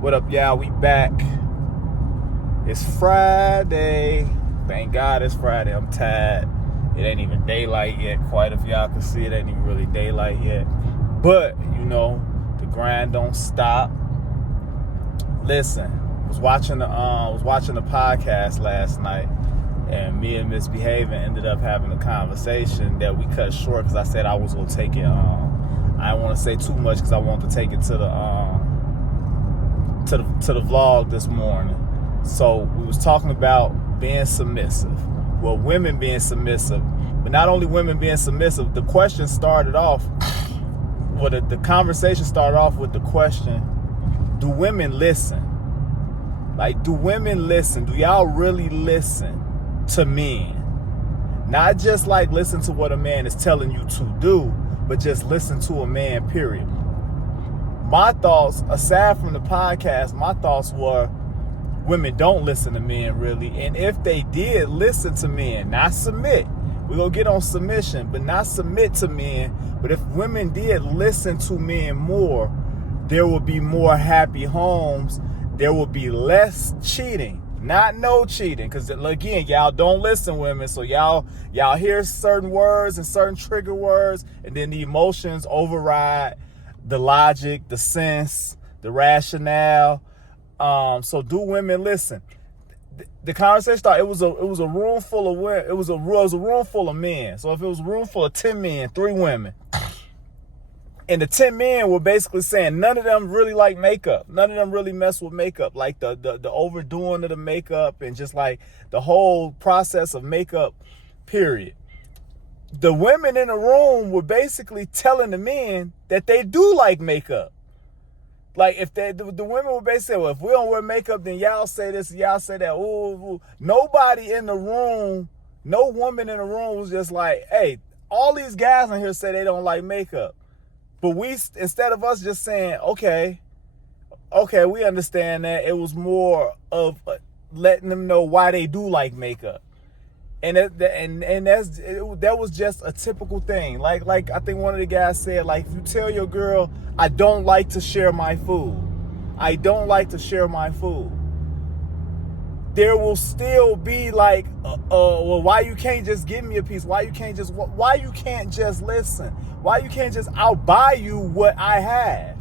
What up, y'all? We back. It's Friday. Thank God it's Friday. I'm tired. It ain't even daylight yet. Quite if y'all can see, it ain't even really daylight yet. But, the grind don't stop. Listen, was watching the podcast last night, and me and Misbehaving ended up having a conversation that we cut short because I said I was gonna take it. I don't want to say too much because I want to take it to the vlog this morning. So we was talking about being submissive. Well, women being submissive, but not only women being submissive. The question started off. Well, the conversation started off with the question: do women listen? Like, do women listen? Do y'all really listen to men? Not just like listen to what a man is telling you to do, but just listen to a man, period. My thoughts, aside from the podcast, my thoughts were women don't listen to men really. And if they did listen to men, not submit. We're going to get on submission, but not submit to men. But if women did listen to men more, there would be more happy homes. There would be less cheating. Not no cheating, because again, y'all don't listen, women. So y'all hear certain words and certain trigger words, and then the emotions override the logic, the sense, the rationale. So do women listen? The conversation started. It was a room full of women. It was a room full of men. So if it was a room full of 10 men, 3 women, and the 10 men were basically saying none of them really like makeup. None of them really mess with makeup. Like the overdoing of the makeup and just like the whole process of makeup, period. The women in the room were basically telling the men that they do like makeup. Like if the women would basically say, well, if we don't wear makeup, then y'all say this, y'all say that. Ooh. Nobody in the room, no woman in the room was just like, hey, all these guys in here say they don't like makeup. But instead of us just saying, okay, we understand that, it was more of letting them know why they do like makeup. And that was just a typical thing. Like I think one of the guys said, like, if you tell your girl, I don't like to share my food. I don't like to share my food. There will still be like, well, why you can't just give me a piece? Why you can't just listen? Why you can't just, I'll buy you what I have.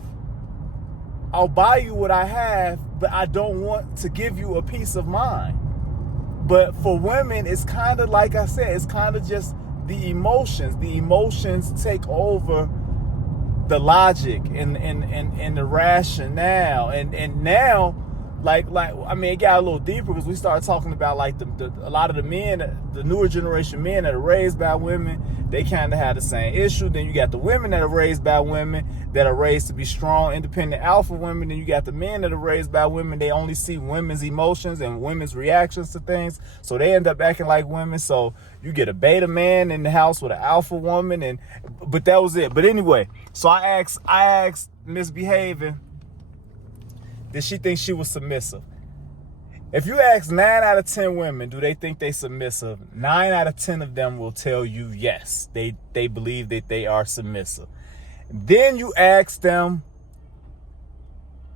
I'll buy you what I have, but I don't want to give you a piece of mine. But for women, it's kind of like I said, it's kind of just the emotions. The emotions take over the logic and the rationale. And now, like I mean, it got a little deeper because we started talking about like a lot of the men, the newer generation men that are raised by women, they kind of have the same issue. Then you got the women that are raised by women that are raised to be strong, independent alpha women. Then you got the men that are raised by women. They only see women's emotions and women's reactions to things. So they end up acting like women. So you get a beta man in the house with an alpha woman. But that was it. But anyway, so I asked Misbehaving, did she think she was submissive? If you ask 9 out of 10 women, do they think they submissive? 9 out of 10 of them will tell you yes, they believe that they are submissive. Then you ask them,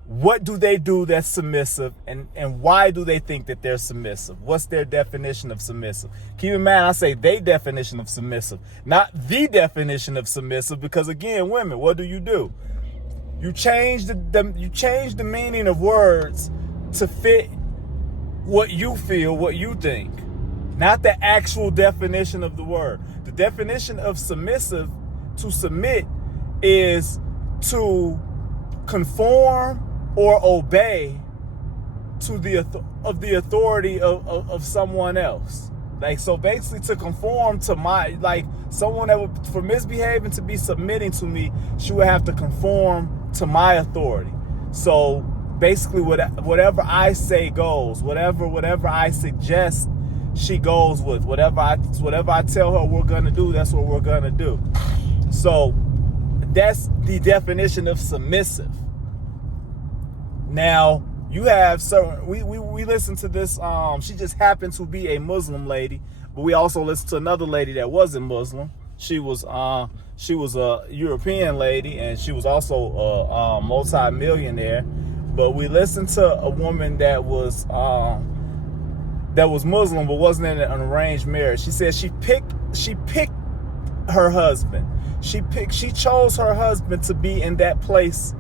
what do they do that's submissive, and why do they think that they're submissive? What's their definition of submissive? Keep in mind, I say they definition of submissive, not the definition of submissive, because again, women, what do? You change the meaning of words to fit what you feel, what you think, not the actual definition of the word. The definition of submissive, to submit, is to conform or obey to the authority of someone else. Like, so basically to conform to someone that would, for Misbehaving to be submitting to me, she would have to conform to my authority. So basically whatever I say goes, whatever I suggest, she goes with. Whatever I tell her we're gonna do, that's what we're gonna do. So that's the definition of submissive. Now, you have certain, we listened to this, she just happened to be a Muslim lady, but we also listened to another lady that wasn't Muslim. She was a European lady, and she was also a multi-millionaire. But we listened to a woman that was Muslim but wasn't in an arranged marriage. She said she picked her husband. She chose her husband to be in that place,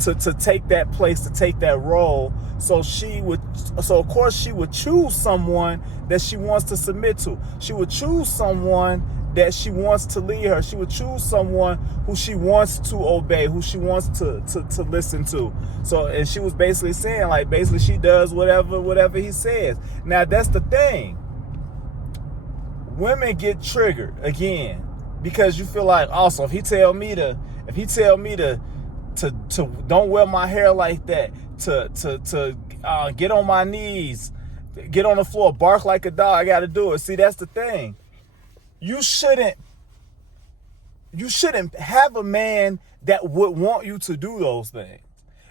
to take that place, to take that role. So of course she would choose someone that she wants to submit to. She would choose someone that she wants to lead her. She would choose someone who she wants to obey, who she wants to listen to. So, and she was basically saying, like, basically she does whatever he says. Now, that's the thing. Women get triggered again because you feel like, also, if he tell me to don't wear my hair like that, to get on my knees, get on the floor, bark like a dog, I got to do it. See, that's the thing. You shouldn't have a man that would want you to do those things.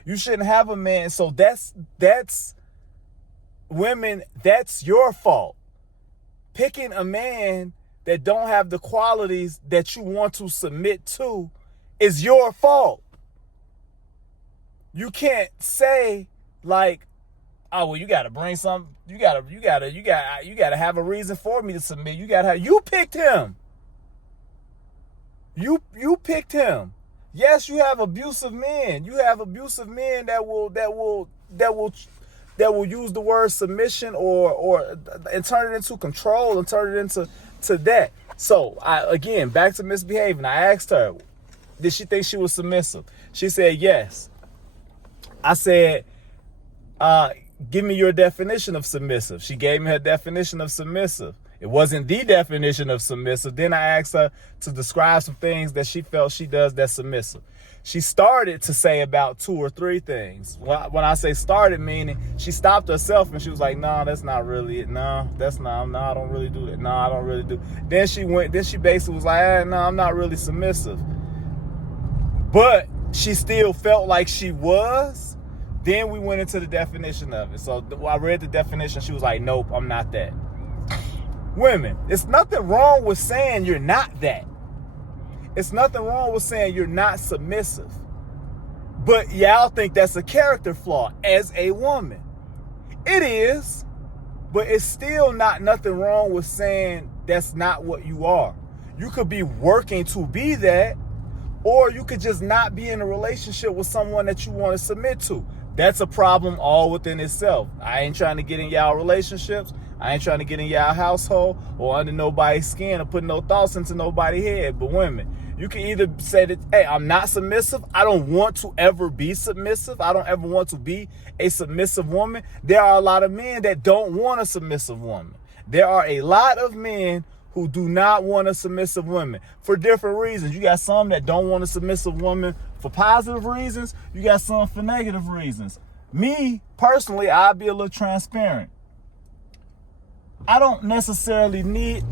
You shouldn't have a man. So that's women, that's your fault. Picking a man that don't have the qualities that you want to submit to is your fault. You can't say like, oh, well, you got to bring some. You got to have a reason for me to submit. You picked him. You picked him. Yes, you have abusive men. You have abusive men that will use the word submission and turn it into control and turn it into that. So again, back to misbehaving. I asked her, did she think she was submissive? She said yes. I said, give me your definition of submissive. She gave me her definition of submissive. It wasn't the definition of submissive. Then I asked her to describe some things that she felt she does that's submissive. She started to say about 2 or 3 things. When I say started, meaning she stopped herself and she was like, no, that's not really it. No, that's not. No, I don't really do that. No, I don't really do. Then she basically was like, no, I'm not really submissive. But she still felt like she was. Then we went into the definition of it. So I read the definition. She was like, nope, I'm not that. Women, it's nothing wrong with saying you're not that. It's nothing wrong with saying you're not submissive. But y'all think that's a character flaw as a woman. It is, but it's still not nothing wrong with saying that's not what you are. You could be working to be that, or you could just not be in a relationship with someone that you want to submit to. That's a problem all within itself. I ain't trying to get in y'all relationships. I ain't trying to get in y'all household or under nobody's skin or put no thoughts into nobody's head. But women, you can either say that, hey, I'm not submissive. I don't want to ever be submissive. I don't ever want to be a submissive woman. There are a lot of men that don't want a submissive woman. There are a lot of men who do not want a submissive woman for different reasons. You got some that don't want a submissive woman for positive reasons. You got some for negative reasons. Me, personally, I'll be a little transparent. I don't necessarily need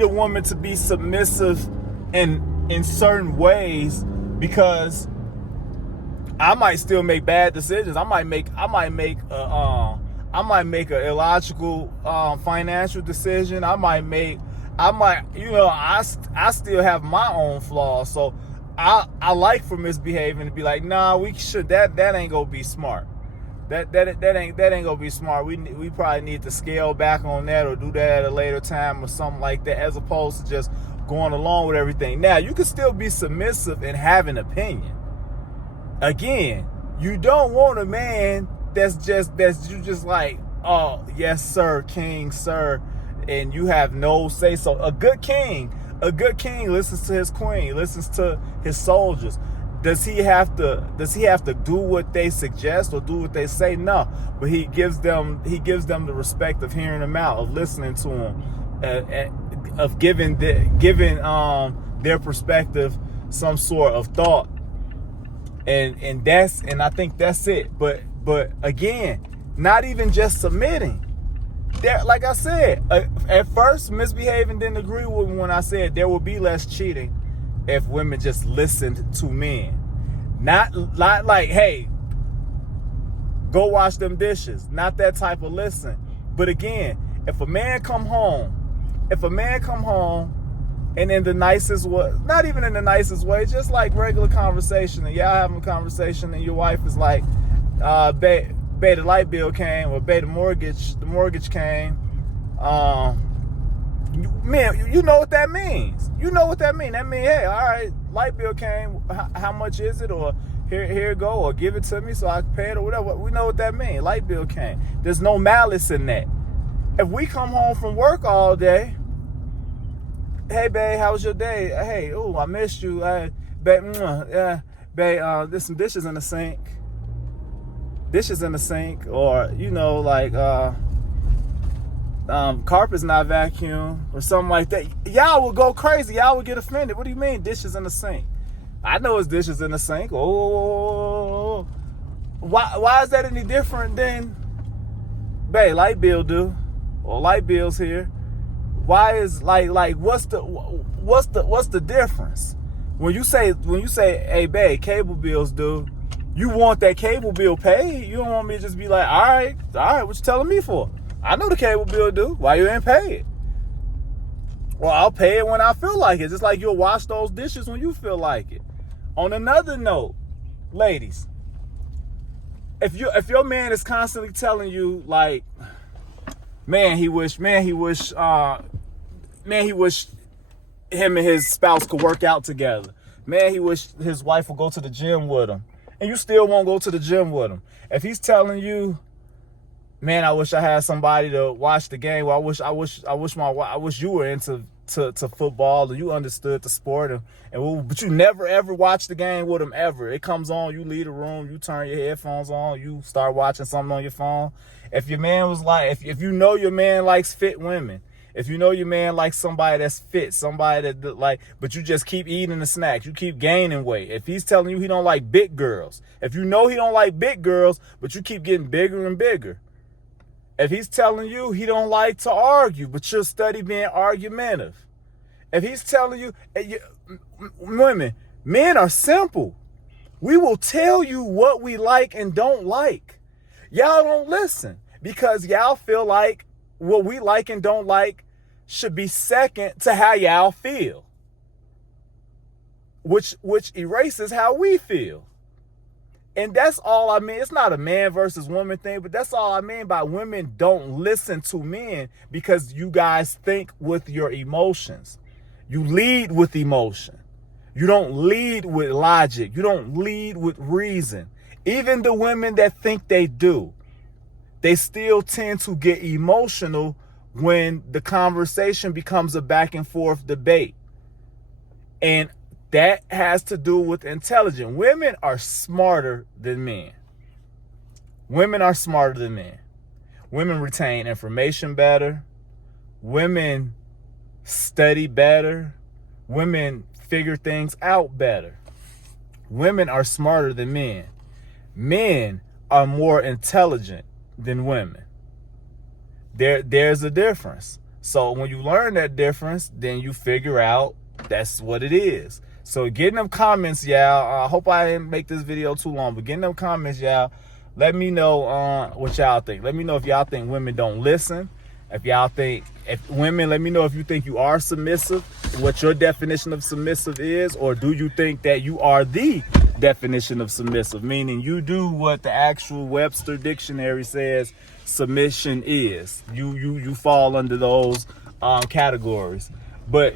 a woman to be submissive in certain ways, because I might still make bad decisions. I might make an illogical financial decision. I still have my own flaws. So I like for misbehaving to be like, nah, that ain't gonna be smart. That ain't gonna be smart. We probably need to scale back on that or do that at a later time or something like that, as opposed to just going along with everything. Now, you can still be submissive and have an opinion. Again, you don't want a man that's you just like, oh, yes, sir, king, sir, and you have no say so. A good king listens to his queen, listens to his soldiers. Does he have to do what they suggest or do what they say? No, but he gives them the respect of hearing them out, of listening to them, of giving their perspective some sort of thought, and I think that's it. But again, not even just submitting. There, like I said, at first, misbehaving didn't agree with me when I said there will be less cheating if women just listened to men. Not like, hey, go wash them dishes. Not that type of listen. But again, if a man come home and in the nicest way, not even in the nicest way, just like regular conversation, and y'all having a conversation and your wife is like, babe, the light bill came, or babe, the mortgage came. Man, you know what that means. You know what that means. That means, hey, all right, light bill came. How much is it? Or here it go, or give it to me so I can pay it, or whatever. We know what that means. Light bill came. There's no malice in that. If we come home from work all day, hey, babe, how was your day? Hey, oh, I missed you. Babe, there's some dishes in the sink. Or, you know, like, carpet's not vacuumed, or something like that. Y'all would go crazy. Y'all would get offended. What do you mean, dishes in the sink? I know it's dishes in the sink. Oh, why is that any different than, babe, light bill due, or light bill's here? Why is like what's the difference? When you say, hey, babe, cable bill's due, you want that cable bill paid. You don't want me to just be like, all right, what you telling me for? I know the cable bill due. Why you ain't pay it? Well, I'll pay it when I feel like it. Just like you'll wash those dishes when you feel like it. On another note, ladies, if your man is constantly telling you, like, man, he wish him and his spouse could work out together. Man, he wish his wife would go to the gym with him, and you still won't go to the gym with him. If he's telling you, man, I wish I had somebody to watch the game. Well, I wish you were into football, or you understood the sport, but you never ever watch the game with him ever. It comes on, you leave the room, you turn your headphones on, you start watching something on your phone. If your man was like, if you know your man likes fit women, if you know your man likes somebody that's fit, somebody that like, but you just keep eating the snacks, you keep gaining weight. If he's telling you he don't like big girls, if you know he don't like big girls, but you keep getting bigger and bigger. If he's telling you he don't like to argue, but you'll study being argumentative. If he's telling you, women, men are simple. We will tell you what we like and don't like. Y'all don't listen because y'all feel like what we like and don't like should be second to how y'all feel, which erases how we feel. And that's all I mean. It's not a man versus woman thing, but that's all I mean by women don't listen to men, because you guys think with your emotions. You lead with emotion. You don't lead with logic. You don't lead with reason. Even the women that think they do, they still tend to get emotional when the conversation becomes a back and forth debate. And that has to do with intelligence. Women are smarter than men. Women are smarter than men. Women retain information better. Women study better. Women figure things out better. Women are smarter than men. Men are more intelligent than women. There's a difference. So when you learn that difference, then you figure out that's what it is. So get in them comments, y'all. I hope I didn't make this video too long, but get in them comments, y'all. Let me know what y'all think. Let me know if y'all think women don't listen. If women, let me know if you think you are submissive, what your definition of submissive is, or do you think that you are the definition of submissive, meaning you do what the actual Webster dictionary says submission is. You fall under those categories. But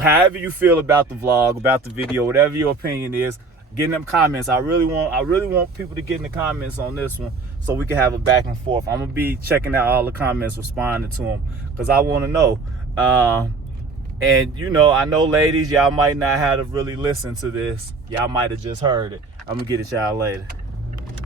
however you feel about the vlog, about the video, whatever your opinion is, get in them comments. I really want people to get in the comments on this one so we can have a back and forth. I'm gonna be checking out all the comments, responding to them, because I want to know. And you know, I know ladies, y'all might not have to really listen to this. Y'all might have just heard it. I'm gonna get at y'all later.